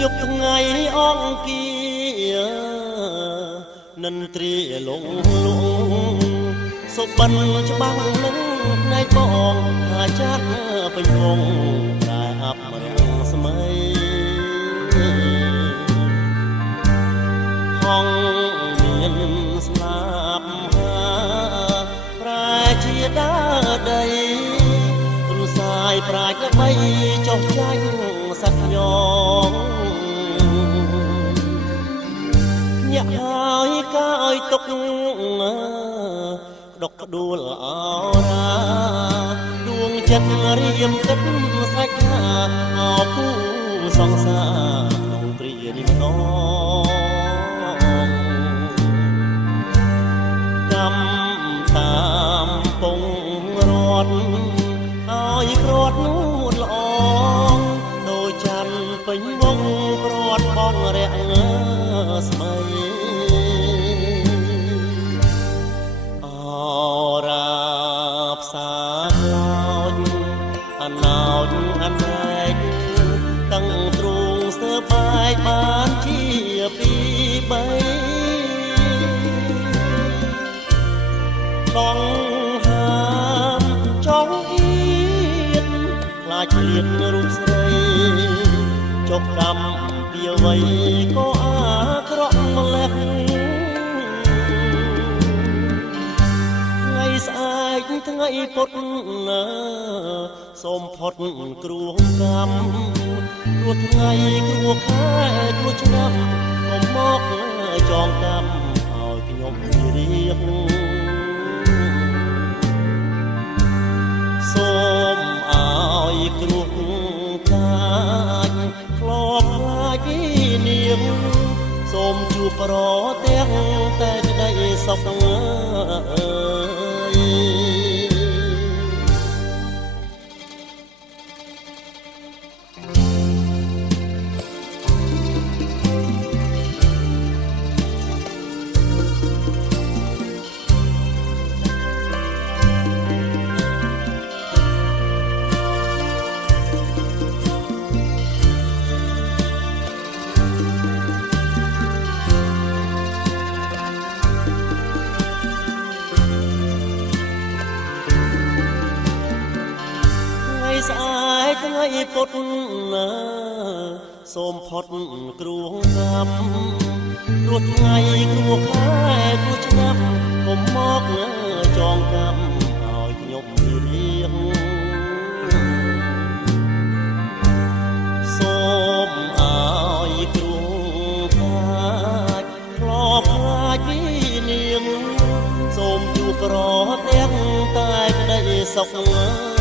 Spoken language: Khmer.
យប់ថ្ងៃអង្គានិន្ទ្រាលងលងសុបិនច្បាំងនឹងផ្នែកបងថាចាត់ពេញវងតែអាប់រាំងស្មៃហងមានស្លាប់ហាប្រែជាដើដីរសាយប្រាជ្ញល្បីចុះចាញ់សក្ញងញាក់ហើយកាយទុកដុកដួលអរាដួងចិត្តរៀមគិតស្រេចថាអពូសង្សារក្នុងព្រានេះម្ដងកម្មតាមពងរត់ឲ្យព្រាត់នួនល្អដោយច័ន្ទពេញវងព្រាត់បងរាក់ស្មៃអរាផ្សាឡោចអណោចអណែកតាំងទ្រូងស្ទើបែកបានជាពីបីកងហាមចង់អៀតខ្លាចលៀនរូបស្រីចុកកម្មពីអ្វីក៏អាក្រក់ម្លេះថ្ងៃស្អែកថ្ងៃពុតសូមផុតគ្រោះកម្មគ្រោះថ្ងៃគ្រោះខែគ្រោះឆ្នាំកុំមកចងកម្មឲ្យខ្ញុំរៀបសូមឲ្យគ្រោះកាចខ្លោបខ្លាចនាងសូមជួបប្រទាំងតែក្តីសុខអើយស្អែកថ្ងៃពុតសូមផុតគ្រោះកម្មគ្រោះថ្ងៃគ្រោះខែគ្រោះឆ្នាំកុំមកចងកម្មឲ្យខ្ញុំរៀងសូមឲ្យគ្រោះកាចខ្លោបខ្លាចពីនាងសូមជួបប្រទាំងតែក្តីសុខ